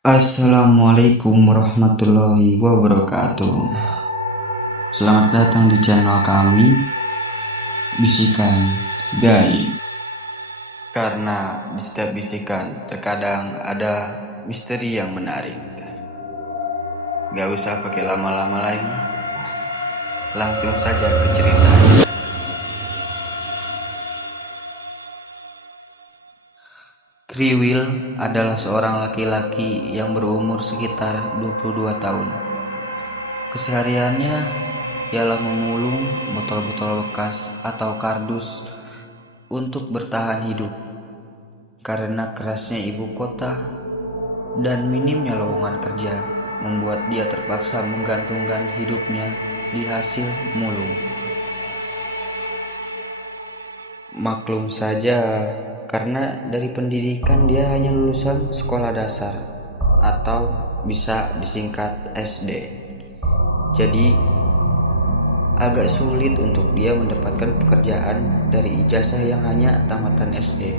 Assalamualaikum warahmatullahi wabarakatuh. Selamat datang di channel kami, Bisikan Gaib. Karena di setiap bisikan terkadang ada misteri yang menarik. Gak usah pakai lama-lama lagi, langsung saja ke ceritanya. Kriwil adalah seorang laki-laki yang berumur sekitar 22 tahun. Kesehariannya ialah memulung botol-botol bekas atau kardus untuk bertahan hidup. Karena kerasnya ibu kota dan minimnya lowongan kerja membuat dia terpaksa menggantungkan hidupnya di hasil mulung. Maklum saja, karena dari pendidikan dia hanya lulusan sekolah dasar atau bisa disingkat SD. Jadi agak sulit untuk dia mendapatkan pekerjaan dari ijazah yang hanya tamatan SD.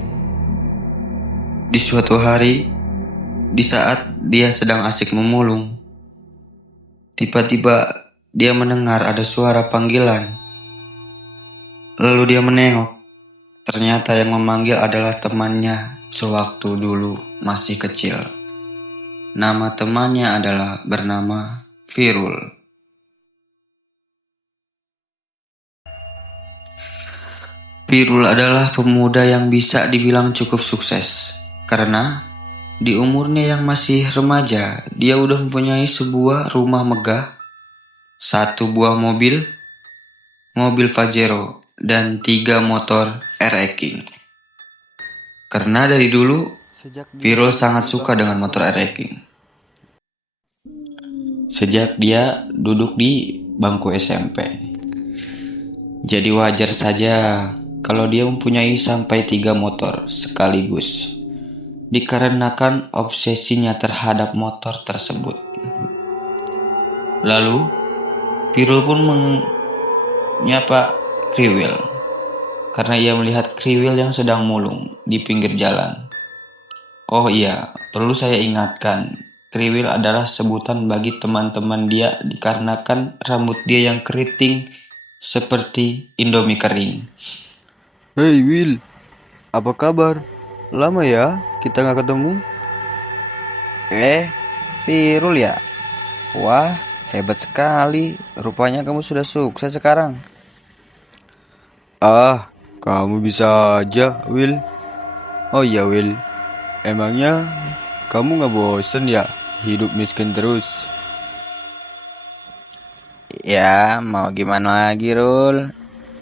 Di suatu hari, di saat dia sedang asik memulung, tiba-tiba dia mendengar ada suara panggilan. Lalu dia menengok. Ternyata yang memanggil adalah temannya sewaktu dulu masih kecil. Nama temannya adalah bernama Firul. Firul adalah pemuda yang bisa dibilang cukup sukses. Karena di umurnya yang masih remaja, dia udah mempunyai sebuah rumah megah, satu buah mobil Pajero, dan 3 motor RX King. Karena dari dulu, Firul sangat suka dengan motor RX King. Sejak dia duduk di bangku SMP. Jadi wajar saja kalau dia mempunyai sampai 3 motor sekaligus. Dikarenakan obsesinya terhadap motor tersebut. Lalu, Firul pun menyapa Kriwil karena ia melihat Kriwil yang sedang mulung di pinggir jalan. Oh iya, perlu saya ingatkan, Kriwil adalah sebutan bagi teman-teman dia dikarenakan rambut dia yang keriting seperti Indomie kering. Hey Will, apa kabar? Lama ya kita gak ketemu? Pirul ya? Wah, hebat sekali. Rupanya kamu sudah sukses sekarang. Kamu bisa aja Will. Oh iya Will, emangnya kamu gak bosen ya hidup miskin terus? Ya, mau gimana lagi, Rul?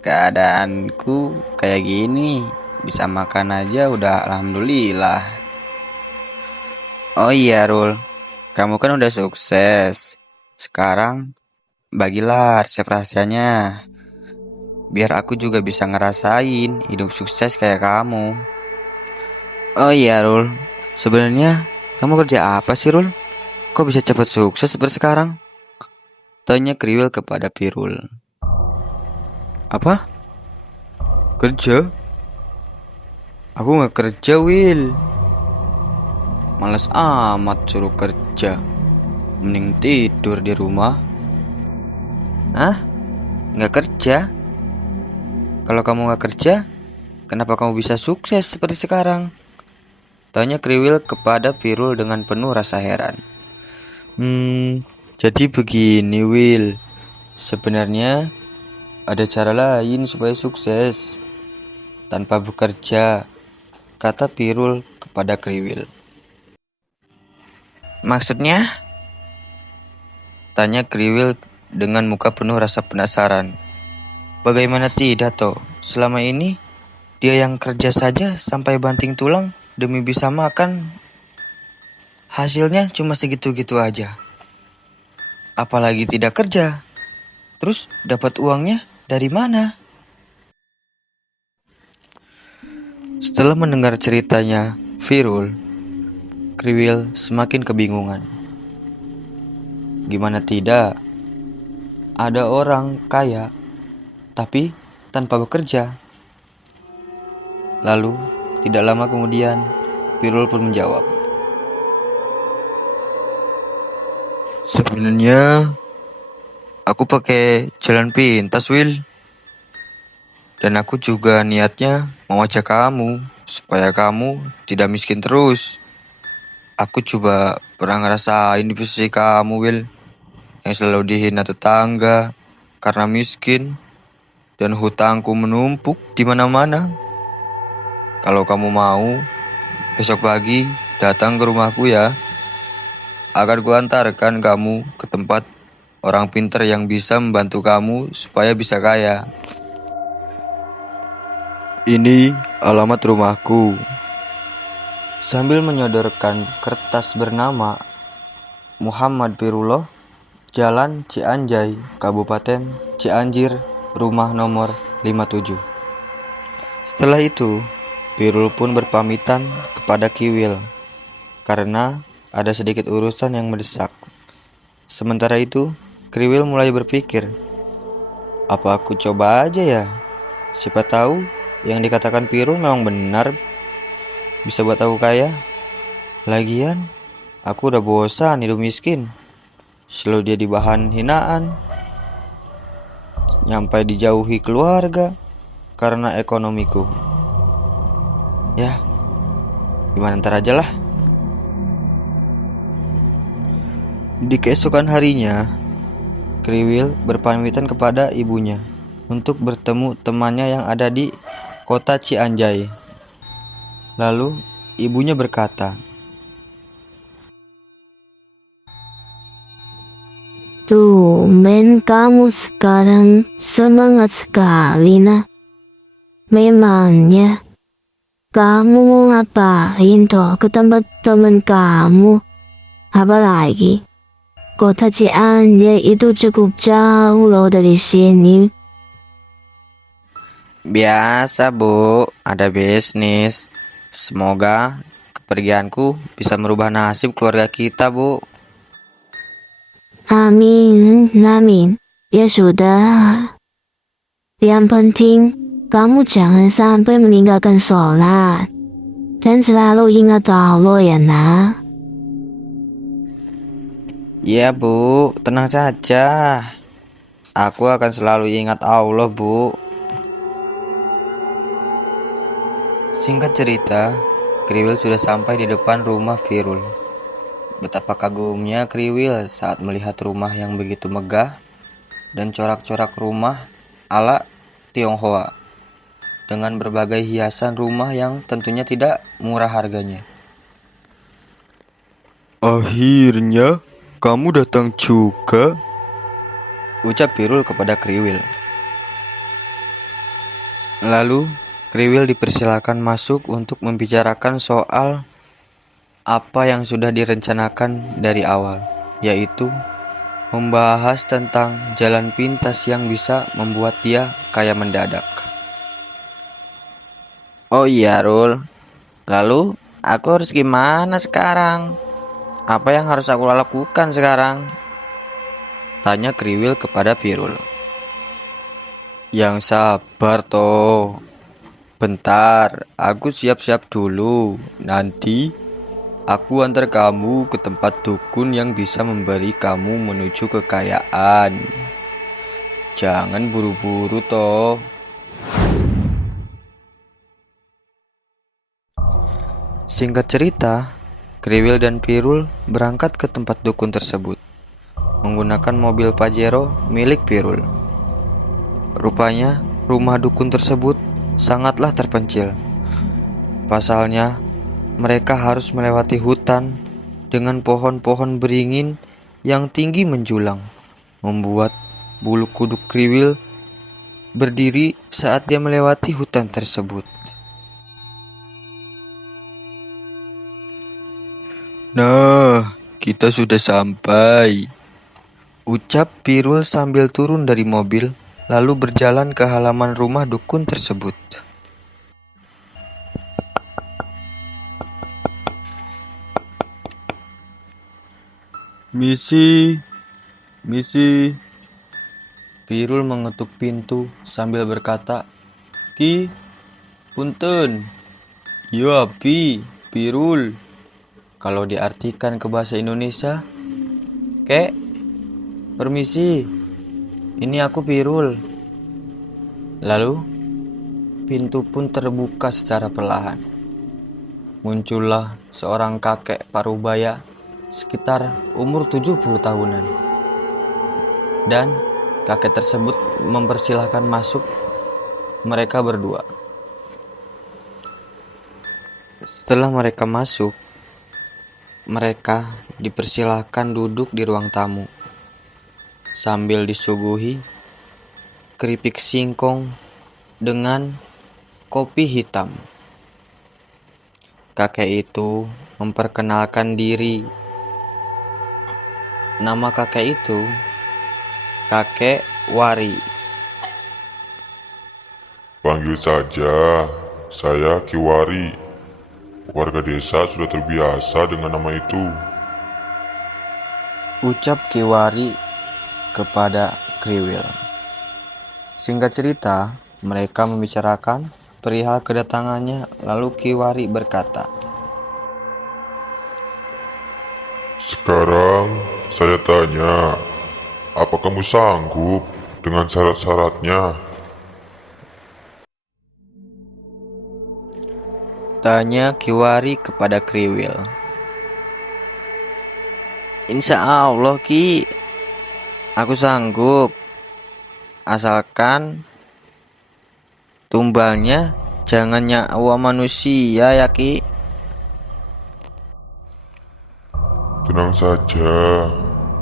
Keadaanku kayak gini. Bisa makan aja udah alhamdulillah. Oh iya, Rul. Kamu kan udah sukses. Sekarang bagilah resep rahasianya. Biar aku juga bisa ngerasain hidup sukses kayak kamu. Oh iya, Rul. Sebenarnya kamu kerja apa sih, Rul? Kok bisa cepat sukses seperti sekarang? Tanya Kriwil kepada Pirul. Apa? Kerja? Aku gak kerja Will. Males amat suruh kerja. Mending tidur di rumah. Hah? Nggak kerja? Kalau kamu nggak kerja, kenapa kamu bisa sukses seperti sekarang? Tanya Kriwil kepada Pirul dengan penuh rasa heran. Jadi begini Will. Sebenarnya ada cara lain supaya sukses tanpa bekerja, kata Pirul kepada Kriwil. Maksudnya? Tanya Kriwil dengan muka penuh rasa penasaran. Bagaimana tidak toh? Selama ini dia yang kerja saja sampai banting tulang demi bisa makan. Hasilnya cuma segitu-gitu aja. Apalagi tidak kerja. Terus dapat uangnya dari mana? Setelah mendengar ceritanya Firul, Kriwil semakin kebingungan. Gimana tidak? Ada orang kaya tapi tanpa bekerja. Lalu tidak lama kemudian Firul pun menjawab. Sebenarnya aku pakai jalan pintas, Will. Dan aku juga niatnya mau ajak kamu supaya kamu tidak miskin terus. Aku coba pernah ngerasain di posisi kamu, Will, yang selalu dihina tetangga karena miskin dan hutangku menumpuk di mana-mana. Kalau kamu mau, besok pagi datang ke rumahku ya. Akan kuantarkan kamu ke tempat orang pintar yang bisa membantu kamu supaya bisa kaya. Ini alamat rumahku. Sambil menyodorkan kertas bernama Muhammad Pirullah, Jalan Cianjay, Kabupaten Cianjur, rumah nomor 57. Setelah itu, Pirul pun berpamitan kepada Kiwil karena ada sedikit urusan yang mendesak. Sementara itu, Kriwil mulai berpikir, apa aku coba aja ya? Siapa tahu yang dikatakan Pirul memang benar, bisa buat aku kaya. Lagian, aku udah bosan hidup miskin. Selalu jadi bahan hinaan, nyampai dijauhi keluarga karena ekonomiku. Ya, gimana ntar aja lah. Di keesokan harinya, Kriwil berpamitan kepada ibunya untuk bertemu temannya yang ada di kota Cianjay. Lalu ibunya berkata, "Tumben kamu sekarang semangat sekali nah. Memangnya kamu mau ngapain toh ke tempat teman kamu? Apalagi kota Cianjay itu cukup jauh loh dari sini." Biasa Bu, ada bisnis. Semoga kepergianku bisa merubah nasib keluarga kita Bu. Amin, amin. Ya sudah. Yang penting kamu jangan sampai meninggalkan sholat dan selalu ingat Allah ya nak. Iya Bu, tenang saja. Aku akan selalu ingat Allah Bu. Singkat cerita, Kriwil sudah sampai di depan rumah Firul. Betapa kagumnya Kriwil saat melihat rumah yang begitu megah dan corak-corak rumah ala Tionghoa dengan berbagai hiasan rumah yang tentunya tidak murah harganya. akhirnya kamu datang juga. Ucap Firul kepada Kriwil. Lalu Kriwil dipersilakan masuk untuk membicarakan soal apa yang sudah direncanakan dari awal, yaitu membahas tentang jalan pintas yang bisa membuat dia kaya mendadak. Oh iya Rul, lalu aku harus gimana sekarang? Apa yang harus aku lakukan sekarang? Tanya Kriwil kepada Firul. Yang sabar toh. Bentar, aku siap-siap dulu. Nanti aku antar kamu ke tempat dukun yang bisa memberi kamu menuju kekayaan. Jangan buru-buru toh. Singkat cerita, Kriwil dan Pirul berangkat ke tempat dukun tersebut menggunakan mobil Pajero milik Pirul. Rupanya rumah dukun tersebut sangatlah terpencil. Pasalnya, mereka harus melewati hutan dengan pohon-pohon beringin yang tinggi menjulang, membuat bulu kuduk Kriwil berdiri saat dia melewati hutan tersebut. Nah, kita sudah sampai. Ucap Pirul sambil turun dari mobil, lalu berjalan ke halaman rumah dukun tersebut. Misi. Pirul mengetuk pintu sambil berkata, "Ki, punten." Ya, Pirul. Kalau diartikan ke bahasa Indonesia, Kek, permisi. Ini aku Pirul. Lalu, pintu pun terbuka secara perlahan. Muncullah seorang kakek parubaya sekitar umur 70 tahunan. Dan kakek tersebut mempersilahkan masuk mereka berdua. Setelah mereka masuk, mereka dipersilahkan duduk di ruang tamu sambil disuguhi keripik singkong dengan kopi hitam. Kakek itu memperkenalkan diri. Nama kakek itu Kakek Wari. Panggil saja, saya Kiwari. Warga desa sudah terbiasa dengan nama itu. Ucap Kiwari kepada Kriwil. Singkat cerita, mereka membicarakan perihal kedatangannya, lalu Kiwari berkata, Sekarang saya tanya, apa kamu sanggup dengan syarat-syaratnya? Tanya Kiwari kepada Kriwil. Insya Allah Ki, aku sanggup. Asalkan tumbalnya jangan nyawa manusia ya Ki. Tenang saja,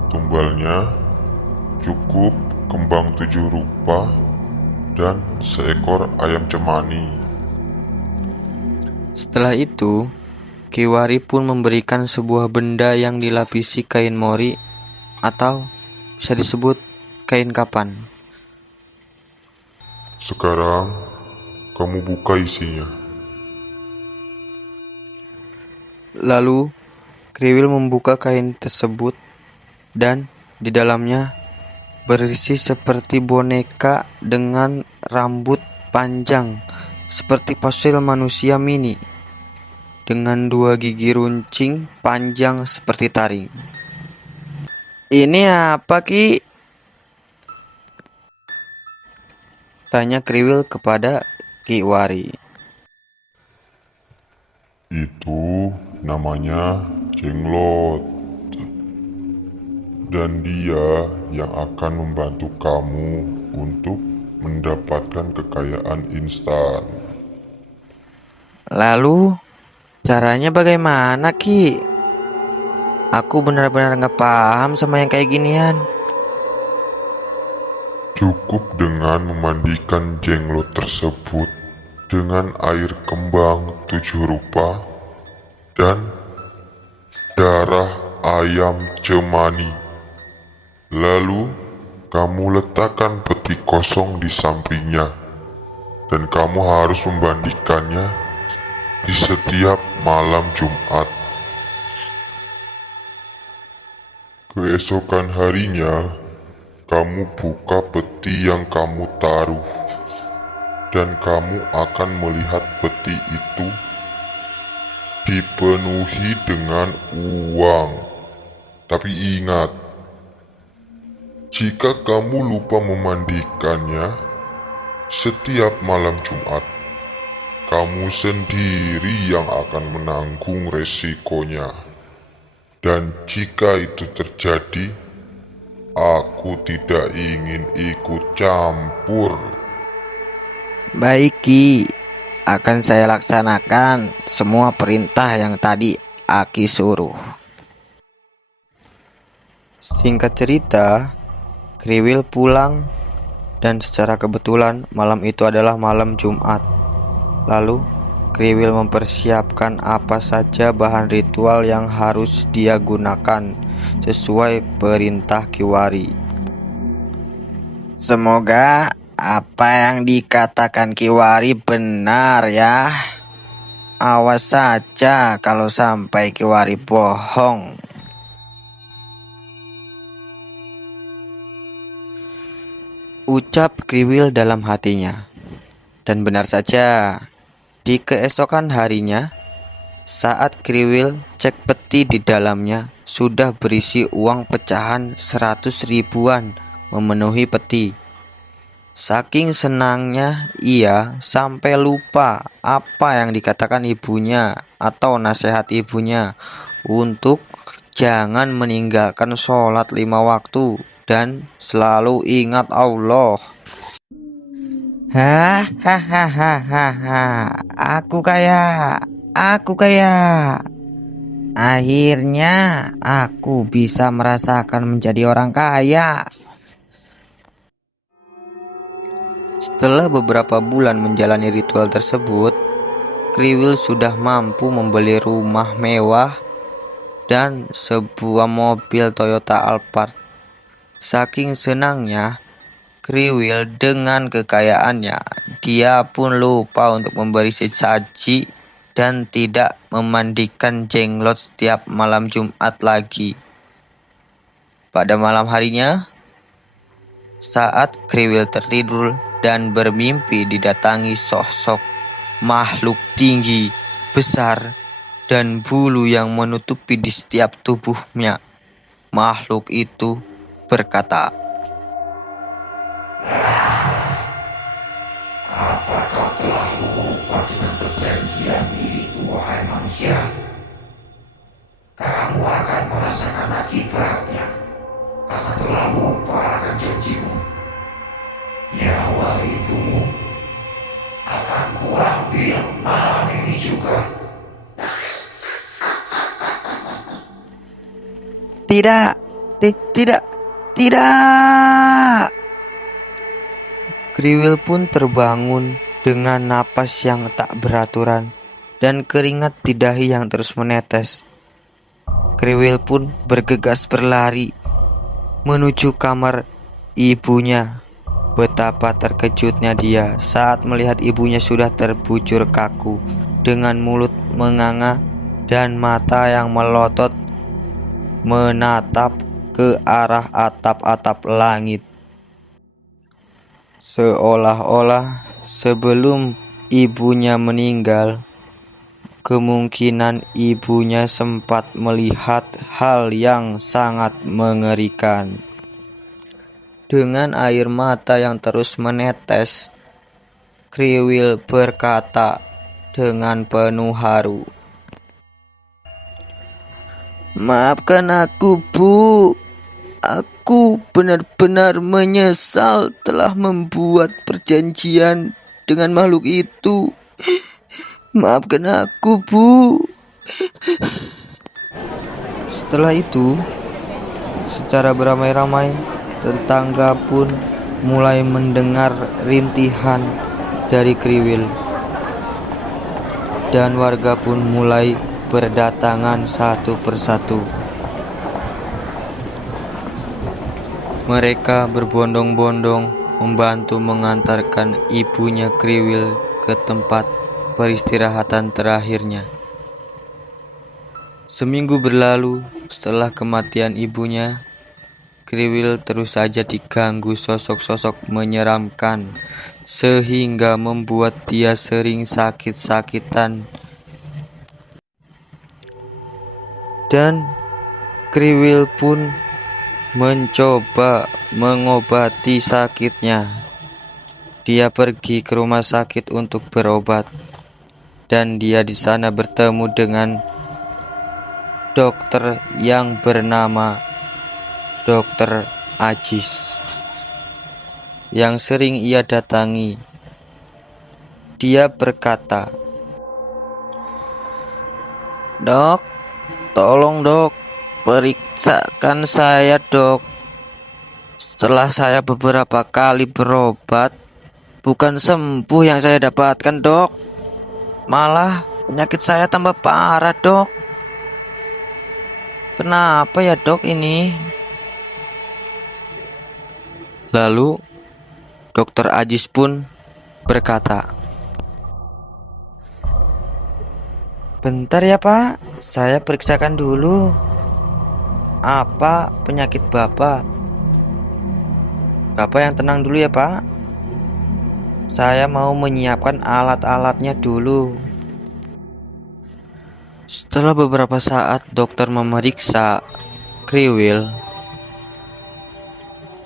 tumbalnya cukup kembang 7 rupa dan seekor ayam cemani. Setelah itu, Kiwari pun memberikan sebuah benda yang dilapisi kain mori atau bisa disebut kain kapan. Sekarang kamu buka isinya. Lalu Kriwil membuka kain tersebut dan di dalamnya berisi seperti boneka dengan rambut panjang seperti fosil manusia mini dengan 2 gigi runcing panjang seperti taring. Ini apa Ki? Tanya Kriwil kepada Kiwari. Itu namanya Jenglot. Dan dia yang akan membantu kamu untuk mendapatkan kekayaan instan. Lalu caranya bagaimana Ki? Aku benar-benar gak paham sama yang kayak ginian. Cukup dengan memandikan jenglot tersebut dengan air kembang 7 rupa dan darah ayam cemani. Lalu kamu letakkan peti kosong di sampingnya dan kamu harus membandikannya di setiap malam Jumat. Keesokan harinya, kamu buka peti yang kamu taruh, dan kamu akan melihat peti itu dipenuhi dengan uang. Tapi ingat, jika kamu lupa memandikannya setiap malam Jumat, kamu sendiri yang akan menanggung resikonya. Dan jika itu terjadi, aku tidak ingin ikut campur. Baik Ki, akan saya laksanakan semua perintah yang tadi Aki suruh. Singkat cerita, Kriwil pulang dan secara kebetulan malam itu adalah malam Jumat. Lalu Kriwil mempersiapkan apa saja bahan ritual yang harus dia gunakan sesuai perintah Kiwari. Semoga apa yang dikatakan Kiwari benar ya. Awas saja kalau sampai Kiwari bohong. Ucap Kriwil dalam hatinya. Dan benar saja, di keesokan harinya, Saat Kriwil cek peti di dalamnya sudah berisi uang pecahan 100 ribuan memenuhi peti. Saking senangnya ia sampai lupa apa yang dikatakan ibunya atau nasihat ibunya untuk jangan meninggalkan sholat 5 waktu dan selalu ingat Allah. Hahaha, aku kaya. Akhirnya aku bisa merasakan menjadi orang kaya. Setelah beberapa bulan menjalani ritual tersebut, Kriwil sudah mampu membeli rumah mewah dan sebuah mobil Toyota Alphard. Saking senangnya Kriwil dengan kekayaannya, dia pun lupa untuk memberi sesaji dan tidak memandikan jenglot setiap malam Jumat lagi. Pada malam harinya, saat Kriwil tertidur dan bermimpi didatangi sosok makhluk tinggi, besar, dan bulu yang menutupi di setiap tubuhnya. Makhluk itu berkata, Apakah telah lupa dengan perjanjian itu, wahai manusia? Kamu akan merasakan akibatnya karena telah lupa akan janjimu. Nyawa ibumu akan kuambil malam ini juga. Tidak. Kriwil pun terbangun dengan napas yang tak beraturan dan keringat di dahi yang terus menetes. Kriwil pun bergegas berlari menuju kamar ibunya. Betapa terkejutnya dia saat melihat ibunya sudah terbujur kaku dengan mulut menganga dan mata yang melotot menatap ke arah atap-atap langit. Seolah-olah sebelum ibunya meninggal, kemungkinan ibunya sempat melihat hal yang sangat mengerikan. Dengan air mata yang terus menetes, Kriwil berkata dengan penuh haru, "Maafkan aku, Bu. Aku benar-benar menyesal telah membuat perjanjian dengan makhluk itu. Maafkan aku, Bu." Setelah itu, secara beramai-ramai, tetangga pun mulai mendengar rintihan dari Kriwil, dan warga pun mulai berdatangan satu persatu. Mereka berbondong-bondong membantu mengantarkan ibunya Kriwil ke tempat peristirahatan terakhirnya. Seminggu berlalu setelah kematian ibunya, Kriwil terus saja diganggu sosok-sosok menyeramkan sehingga membuat dia sering sakit-sakitan. Dan Kriwil pun mencoba mengobati sakitnya. Dia pergi ke rumah sakit untuk berobat, dan dia di sana bertemu dengan dokter yang bernama Dokter Ajis yang sering ia datangi. Dia berkata, "Dok, tolong dok, periksakan saya dok. Setelah saya beberapa kali berobat, bukan sembuh yang saya dapatkan dok. Malah penyakit saya tambah parah dok. Kenapa ya dok ini?" Lalu Dokter Ajis pun berkata, "Bentar ya Pak, saya periksakan dulu. Apa penyakit Bapak? Bapak yang tenang dulu ya Pak. Saya mau menyiapkan alat-alatnya dulu." Setelah beberapa saat dokter memeriksa Kriwil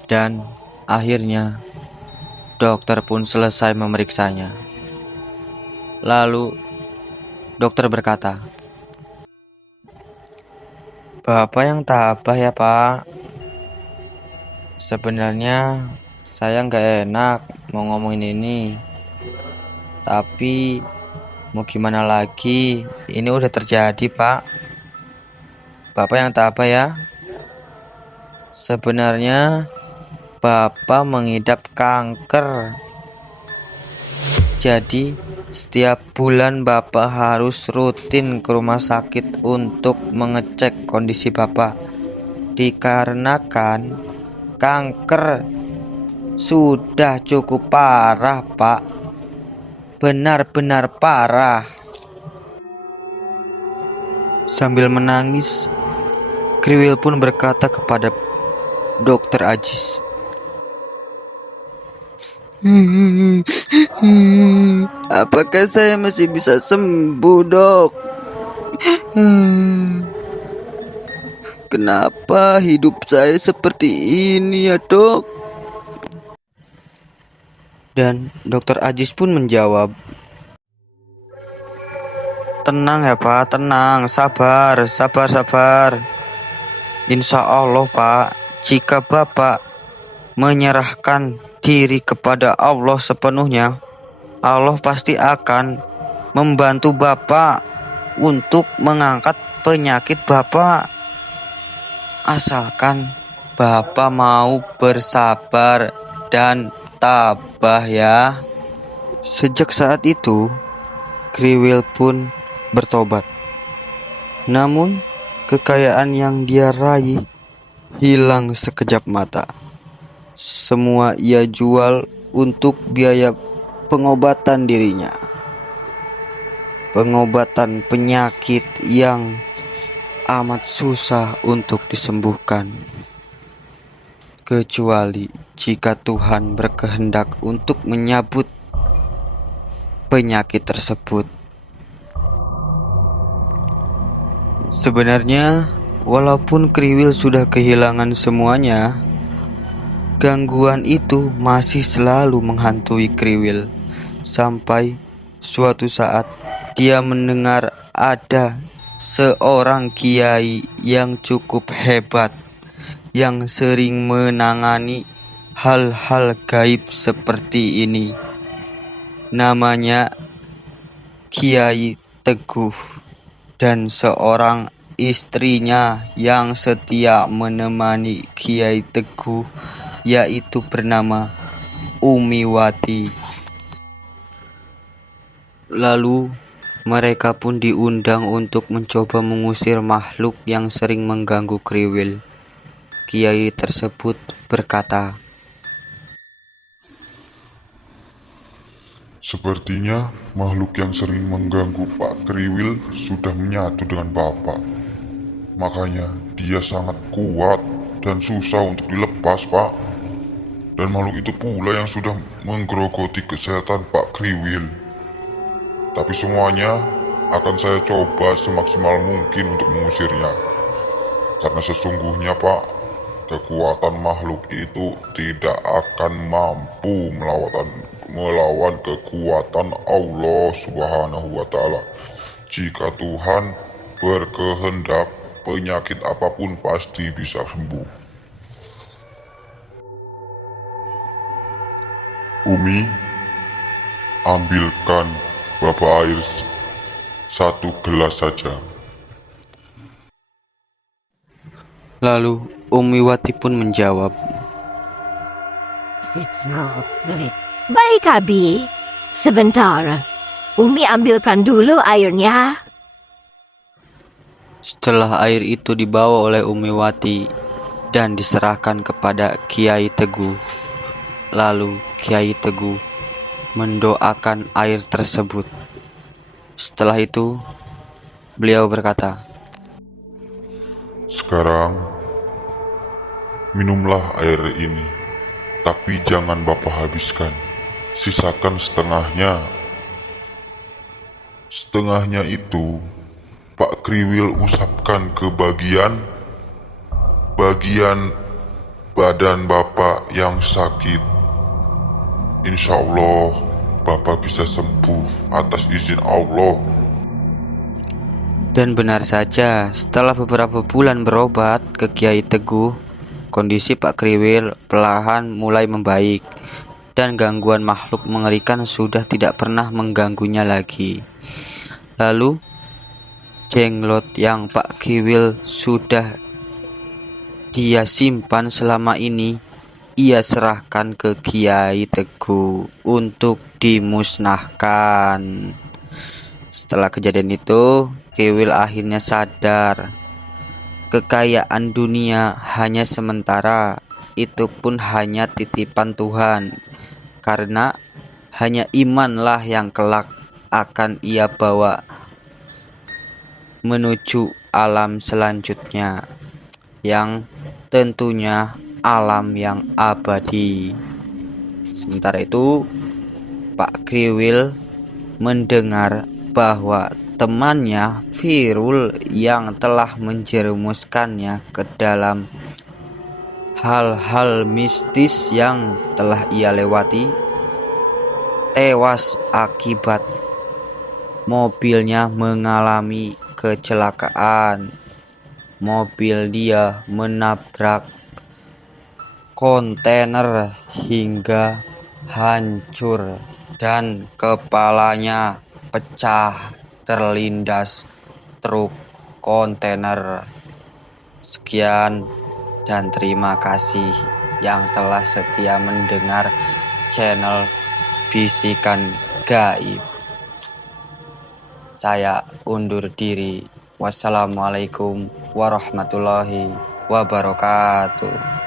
dan akhirnya dokter pun selesai memeriksanya. Lalu dokter berkata, "Bapak yang tabah ya Pak. Sebenarnya saya nggak enak mau ngomongin ini. Tapi mau gimana lagi, ini udah terjadi Pak. Bapak yang tabah ya. Sebenarnya Bapak mengidap kanker. Jadi setiap bulan Bapak harus rutin ke rumah sakit untuk mengecek kondisi Bapak. Dikarenakan kanker sudah cukup parah Pak. Benar-benar parah." Sambil menangis, Kriwil pun berkata kepada Dokter Ajis, "Apakah saya masih bisa sembuh, Dok? Kenapa hidup saya seperti ini ya, Dok?" Dan Dokter Ajis pun menjawab, "Tenang ya Pak, tenang, sabar. Insya Allah Pak, jika Bapak menyerahkan diri kepada Allah sepenuhnya, Allah pasti akan membantu Bapak untuk mengangkat penyakit Bapak. Asalkan Bapak mau bersabar dan tabah ya." Sejak saat itu, Kriwil pun bertobat. Namun, kekayaan yang dia raih hilang sekejap mata. Semua ia jual untuk biaya pengobatan dirinya. Pengobatan penyakit yang amat susah untuk disembuhkan. Kecuali jika Tuhan berkehendak untuk menyabut penyakit tersebut. Sebenarnya, walaupun Kriwil sudah kehilangan semuanya, gangguan itu masih selalu menghantui Kriwil. Sampai suatu saat dia mendengar ada seorang kiai yang cukup hebat, yang sering menangani hal-hal gaib seperti ini. Namanya Kiai Teguh, dan seorang istrinya yang setia menemani Kiai Teguh, yaitu bernama Umiwati. Lalu mereka pun diundang untuk mencoba mengusir makhluk yang sering mengganggu Kriwil. Kiai tersebut berkata, Sepertinya makhluk yang sering mengganggu Pak Kriwil sudah menyatu dengan Bapak. Makanya dia sangat kuat dan susah untuk dilepas, Pak. Dan makhluk itu pula yang sudah menggerogoti kesehatan Pak Kriwil. Tapi semuanya akan saya coba semaksimal mungkin untuk mengusirnya. Karena sesungguhnya, Pak, kekuatan makhluk itu tidak akan mampu melawan kekuatan Allah Subhanahu wa Ta'ala. Jika Tuhan berkehendak, penyakit apapun pasti bisa sembuh. Umi, ambilkan Bapak air 1 gelas saja. Lalu Umiwati pun menjawab, Baik Abi, sebentar. Umi ambilkan dulu airnya. Setelah air itu dibawa oleh Umiwati dan diserahkan kepada Kiai Teguh, lalu Kiai Teguh mendoakan air tersebut. Setelah itu, beliau berkata, Sekarang, minumlah air ini, tapi jangan Bapak habiskan. Sisakan setengahnya. Setengahnya itu Pak Kriwil usapkan ke bagian badan Bapak yang sakit. Insya Allah, Bapak bisa sembuh atas izin Allah. Dan benar saja, setelah beberapa bulan berobat ke Kiai Teguh, kondisi Pak Kriwil perlahan mulai membaik dan gangguan makhluk mengerikan sudah tidak pernah mengganggunya lagi. Lalu, jenglot yang Pak Kriwil sudah dia simpan selama ini, ia serahkan ke Kiai Teguh untuk dimusnahkan. Setelah kejadian itu, Kriwil akhirnya sadar kekayaan dunia hanya sementara, itu pun hanya titipan Tuhan, karena hanya imanlah yang kelak akan ia bawa menuju alam selanjutnya, yang tentunya alam yang abadi. Sementara itu, Pak Kriwil mendengar bahwa temannya Firul yang telah menjerumuskannya ke dalam hal-hal mistis yang telah ia lewati tewas akibat mobilnya mengalami kecelakaan. Mobil dia menabrak kontainer hingga hancur dan kepalanya pecah terlindas truk kontainer. Sekian dan terima kasih yang telah setia mendengar channel Bisikan Gaib. Saya undur diri. Wassalamualaikum warahmatullahi wabarakatuh.